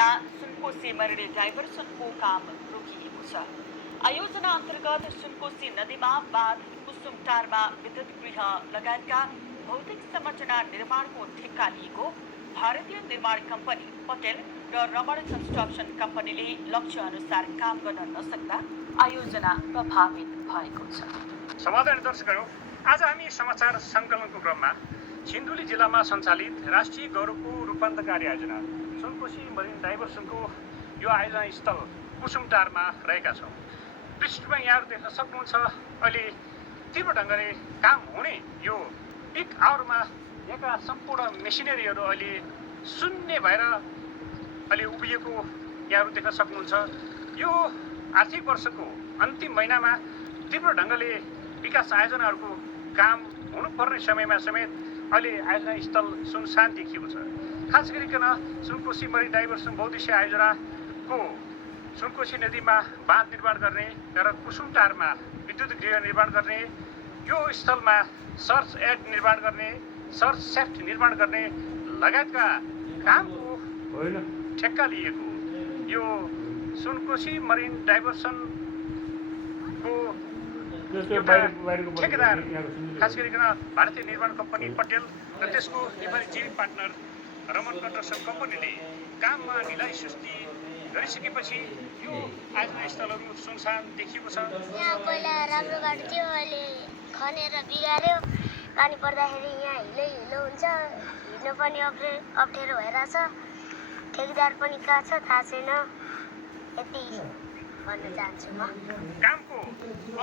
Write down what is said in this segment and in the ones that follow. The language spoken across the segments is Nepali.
हुँदा सुनकोशी मर्ने डाइभर्सनको काम रोकिएको छ। आयोजना अन्तर्गत सुनकोशी नदीमा बाँध, कुसुमटारमा विद्युत गृह लगायतका भौतिक संरचना निर्माणको ठेक्का लिएको भारतीय निर्माण कम्पनी पटेल र रमण कन्स्ट्रक्सन कम्पनीले लक्ष्य अनुसार काम गर्न नसक्दा आयोजना प्रभावित भएको छ। समाधान दर्शकहरू, आज हामी समाचार सङ्कलनको क्रममा सिन्धुली जिल्लामा सञ्चालित राष्ट्रिय गौरवको रूपान्तरकारी आयोजना सुनकोशी मरिन डाइभर्सनको यो आयोजना स्थल कुसुमटारमा रहेका छौँ। पृष्ठमा यहाँहरू देख्न सक्नुहुन्छ अहिले तीव्र ढङ्गले काम हुने यो पिक आवरमा यहाँका सम्पूर्ण मेसिनरीहरू अहिले शून्य भएर अहिले उभिएको यहाँहरू देख्न सक्नुहुन्छ। यो आर्थिक वर्षको अन्तिम महिनामा तीव्र ढङ्गले विकास आयोजनाहरूको काम हुनुपर्ने समयमा समेत अहिले आयोजना स्थल सुनसान देखिएको छ। खास गरिकन सुनकोशी मरिन डाइभर्सन बहुद्देश्य आयोजनाको सुनकोशी नदीमा बाँध निर्माण गर्ने र कुसुमटारमा विद्युत गृह निर्माण गर्ने, यो स्थलमा सर्च एड निर्माण गर्ने, सर्च सेफ्ट निर्माण गर्ने लगायतका कामको ठेक्का लिएको यो सुनकोशी मरिन डाइभर्सनको ठेकेदार खास गरिकन भारतीय निर्माण कम्पनी पटेल र त्यसको नेपाली जेवी पार्टनर रमण कन्स्ट्रक्सन कम्पनीले काममा ढिलाइ सुस्ती गरिसकेपछि यो आयोजना स्थलहरू सुनसान देखिएको छ। यहाँ पहिला राम्रो बाटो थियो, अहिले खनेर बिगार्यो। पानी पर्दाखेरि यहाँ हिलो हुन्छ, हिँड्नु पनि अप्ठ्यारो भइरहेछ। ठेकेदार पनि कहाँ छ थाहा छैन। यति भन्न चाहन्छु म। कामको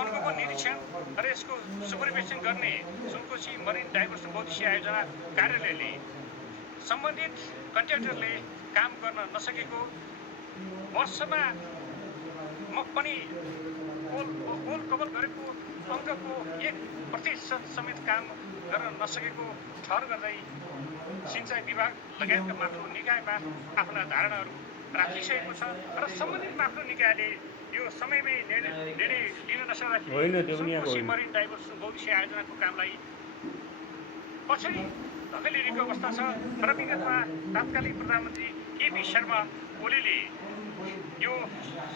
अनुभवको निरीक्षण र यसको सुपरभिजन गर्ने सुनकोशी मरिन डाइभर्सन बहुद्देश्य आयोजना कार्यालयले सम्बन्धित कन्ट्र्याक्टरले काम गर्न नसकेको, वर्षमा म पनि ओल कभर गरेको अङ्कको 1% समेत काम गर्न नसकेको ठहर गर्दै सिँचाइ विभाग लगायतका माथिल्लो निकायमा आफ्ना धारणाहरू राखिसकेको छ र सम्बन्धित माथिल्लो निकायले यो समयमै निर्णय लिन नसक्दाखेरि सुनकोशी मरिन डाइभर्सन बहुद्देश्य आयोजनाको कामलाई पछाडि धकेलिरहेको अवस्था छ। र विगतमा तात्कालिक प्रधानमन्त्री केपी शर्मा ओलीले यो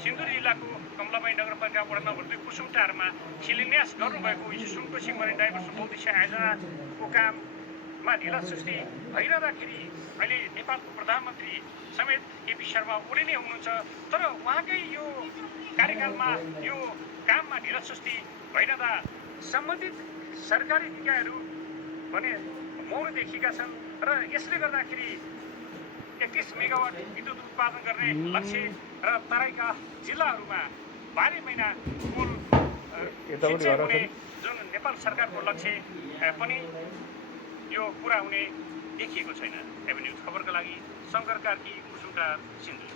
सिन्धुली जिल्लाको कमलाबाई नगरपालिका वडा नम्बर 2 कुसुमटारमा शिलान्यास गर्नुभएको सुनकोशी मरिन डाइभर्सन बहुद्देश्य आयोजनाको काममा ढिला सुस्ती भइरहँदाखेरि अहिले नेपालको प्रधानमन्त्री समेत केपी शर्मा ओली नै हुनुहुन्छ। तर उहाँकै यो कार्यकालमा यो काममा ढिला सुस्ती भइरहँदा सम्बन्धित सरकारी निकायहरू भने मौन देखिएका छन् र यसले गर्दाखेरि 31 मेगावाट विद्युत उत्पादन गर्ने लक्ष्य र तराईका जिल्लाहरूमा 12 महिना कुल सिँचाइ हुने जुन नेपाल सरकारको लक्ष्य पनि यो पुरा हुने देखिएको छैन। एभेन्यू खबरका लागि शङ्कर कार्की, कुसुमटार, सिन्धुली।